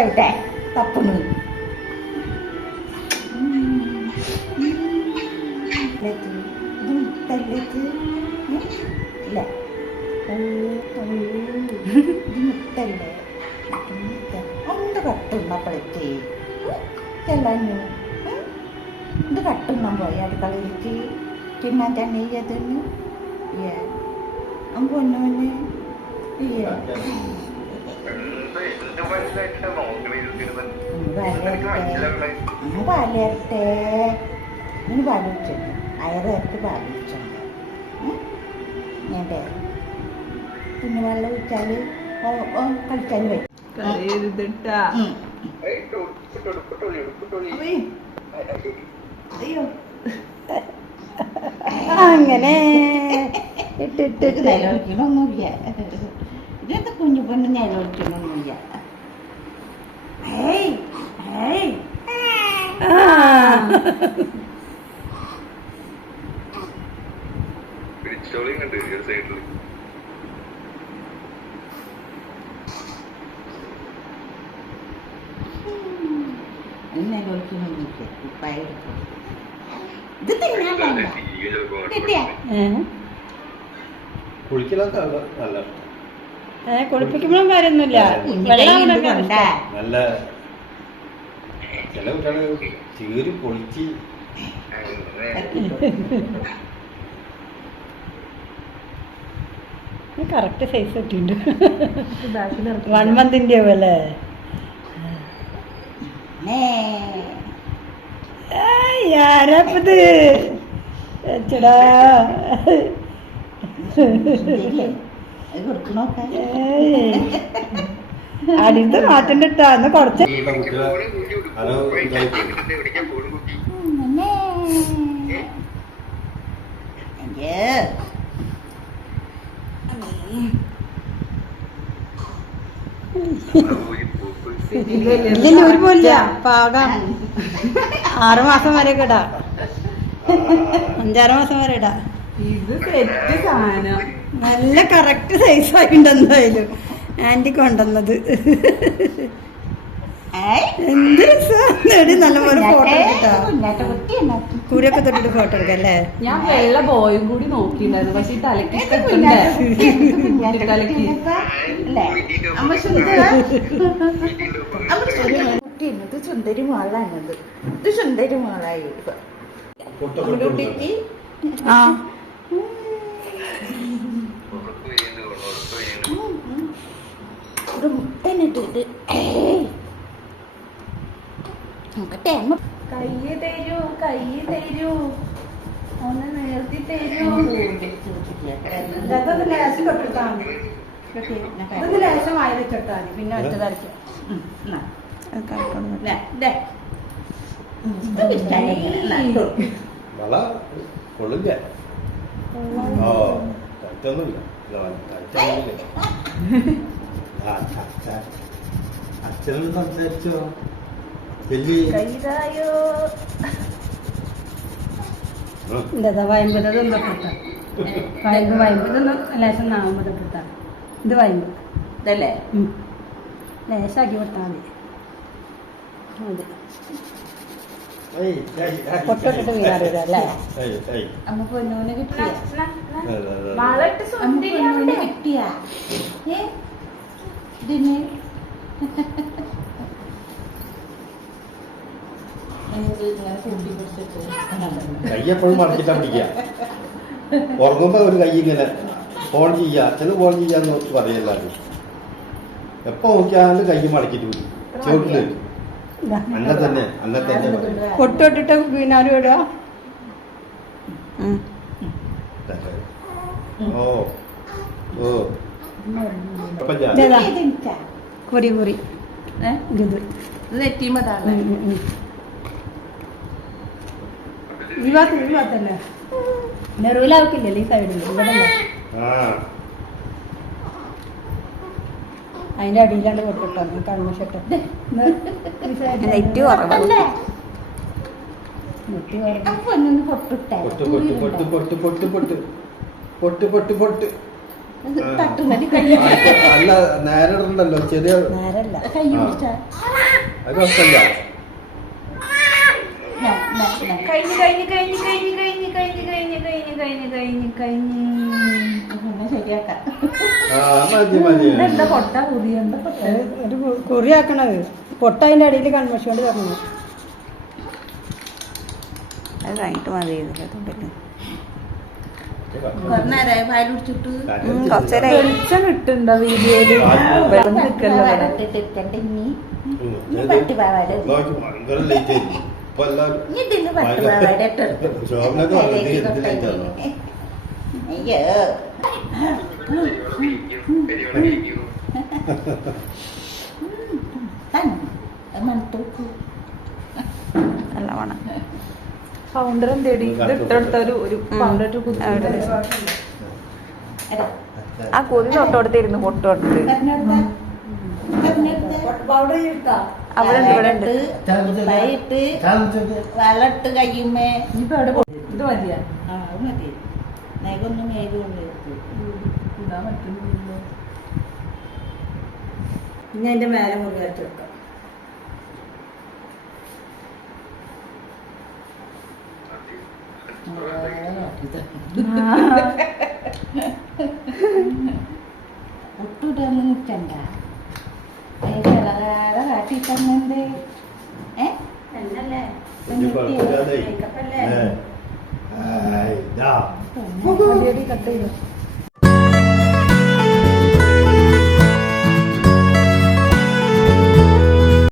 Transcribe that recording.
എവിടെ തപ്പുന്നു ഇത് മുട്ടല്ലേക്ക് ഇല്ല ഇത് മുട്ടല്ലേ എന്ത് കട്ടുന്നപ്പോഴേക്ക് ചെല്ലാഞ്ഞു ഇത് കട്ടുന്നാൻ പോയി അടുക്കളയിലേക്ക് പിന്നെ തന്നെയ്യതെന്ന് പൊന്നോന് പാലരട്ടെ ഇനി പാലിച്ചുണ്ട് അയറേർക്ക് പാലിച്ചുണ്ട് ഞാൻ പിന്നെ വെള്ളം ഒഴിച്ചാൽ കളിച്ചാൽ വരും അങ്ങനെ ഇട്ടിട്ട് നിലവിളിക്കണമൊന്നുമില്ല ഇതൊക്കെ കുഞ്ഞു പെണ്ണ് നിലവിളിക്കണമൊന്നുമില്ല നിലവിളിക്കണമൊന്നുമില്ല ഉപ്പായെടുക്കും ഇത് തിന്നാൻ കുളിപ്പിക്കുമ്പോഴും കാര്യമൊന്നുമില്ല. നല്ല ചില കുട്ടികള് ചീര് പൊളിച്ച് കറക്റ്റ് സൈസ് കിട്ടിയിട്ടുണ്ട്. 1 monthന്റെ പോലെ ആരാപ്പത് ചേടാ അടിത്ത് മാറ്റണ്ടിട്ടാ എന്ന് കുറച്ച് ഇതിന് പോലില്ല പാകം 6 മാസം വരെ ഇടാ 5-6 മാസം വരെ ഇടാ. ഇത് സെറ്റ് സാധനം നല്ല കറക്റ്റ് സൈസ് ആയിട്ടുണ്ട്. എന്തായാലും ആന്റി കൊണ്ടുവന്നത് എന്ത് രസം. നല്ലപോലെ ഫോട്ടോ എടുത്താ കൂരൊക്കെ തൊട്ടിട്ട് ഫോട്ടോ എടുക്കാം അല്ലേ. ഞാൻ വെള്ള ബോയും കൂടി നോക്കിണ്ടായിരുന്നു, പക്ഷെ ഈ തലക്ക് ഇത് സുന്ദരി മോളാണത്. ഇത് സുന്ദരി മോളായി കുട്ടിക്ക് ഒരു മുട്ടനിട്ടിട്ട് കയ്യ് തരൂ, കയ്യ് തരൂ, ഒന്ന് നേർത്തി തരൂ. ഇതൊന്ന് ലേശം തൊട്ടിട്ടാ മതി. ഇതൊന്ന് ലേശം വായി വെച്ചിട്ടാ മതി. പിന്നെ ഒറ്റതരയ്ക്കും. വള കൊള്ളില്ല. ഓ കറ്റൊന്നുമില്ല. അച്ഛനോട് സംസാരിച്ചോ എന്താ വയമ്പതൊന്നും തൊട്ടിട്ടാ വയമ്പതൊന്നും ലേശം നാവുമ്പോ തൊട്ടിട്ടാ. ഇത് വയമ്പ് ഇതല്ലേ ലേശാക്കി വിട്ടാ മതി. പൊട്ടിട്ട് വീണാറില്ല അല്ലേ. അമ്മ പൊന്നൂന് കിട്ടിയ കിട്ടിയ ഇതിന് കൈ എപ്പോഴും മടക്കിട്ടാ പിടിക്കുക. ഉറങ്ങുമ്പോ ഒരു കൈ ഇങ്ങനെ ഫോൺ ചെയ്യാ, അച്ഛന് ഫോൺ ചെയ്യാന്ന് പറയല്ലാരും. എപ്പോ നോക്കിയാലും കൈ മടക്കിട്ട് പോയി ചോട്ടില് അന്നെ തന്നെ പൊട്ടിട്ട് വീണാരും ഇടുക. ഓ ഓ കുറി കുറി നെറ്റിമതാണ് ഈ ഭാഗത്തല്ലേ നെറുവിലാവക്കില്ലല്ലേ ഈ സൈഡിൽ ഇവിടെ അതിന്റെ അടിയിലാണ്ട് പൊട്ടിട്ടോ കൺമഷട്ടോ നെറ്റ് കുറവല്ലേ. അല്ല നേരിടണ്ടല്ലോ ചെറിയ നേരല്ല കൈ പിടിച്ചാ അത് കുഴപ്പമില്ല. ശരിയാക്കാം. മതി മതി. എന്താ പൊട്ട കുറി എന്താ പൊട്ട ഒരു കുറിയാക്കണത് പൊട്ട അതിന്റെ അടിയിൽ കൺമഷി കൊണ്ട് തരണം. അത് കഴിഞ്ഞിട്ട് മതി ഇതില്ല. കുറഞ്ഞേരായി പാല് കുടിച്ചിട്ട് കുറച്ചേരായി. വെളിച്ചം കിട്ടുന്നുണ്ടോ വീഡിയോയില്? വെള്ളം നിൽക്കല്ലോ ഇവിടെ. പട്ടി പാവാട ഭയങ്കര ലേറ്റ് ആയിരുന്നു. ഇപ്പൊ എല്ലാവരും ഇനി ഇതിന് പട്ടി പാവാട ഇട്ടെടുത്തു. ശോഭനൊക്കെ വളരെ എന്ത് ലേറ്റ് ആണോ? അയ്യോ മണത്തോക്കു നല്ല വേണം. ഫൗണ്ടർ എന്തേടി ഇത് ഇട്ടെടുത്ത ഒരു ഫൗണ്ടർ കുത്തി ആ കുറി തൊട്ടടുത്തിരുന്നു പൊട്ടടുത്ത്. അവിടെ ഉണ്ട്, ഇവിടെ ഉണ്ട്. വൈകിട്ട് വെള്ളട്ട് കയ്യുമ്മേ ഇനിയിപ്പോ എവിടെ ഇത് മതിയാ ആ അത് മതി. നൈകൊന്നും മേലുകൊണ്ട് ഇടാൻ പറ്റുന്നില്ലല്ലോ. ഇനി അതിന്റെ മേലെ മുറി വെച്ചെടുക്കാം. ഒട്ടുവിടാന്ന് നിൽക്കണ്ട. ചിലകാരെ കാട്ടിട്ടന്നെ എന്നല്ലേ കുഴപ്പമില്ലാതെ മേക്കപ്പല്ലേ കട്ട് ചെയ്തു.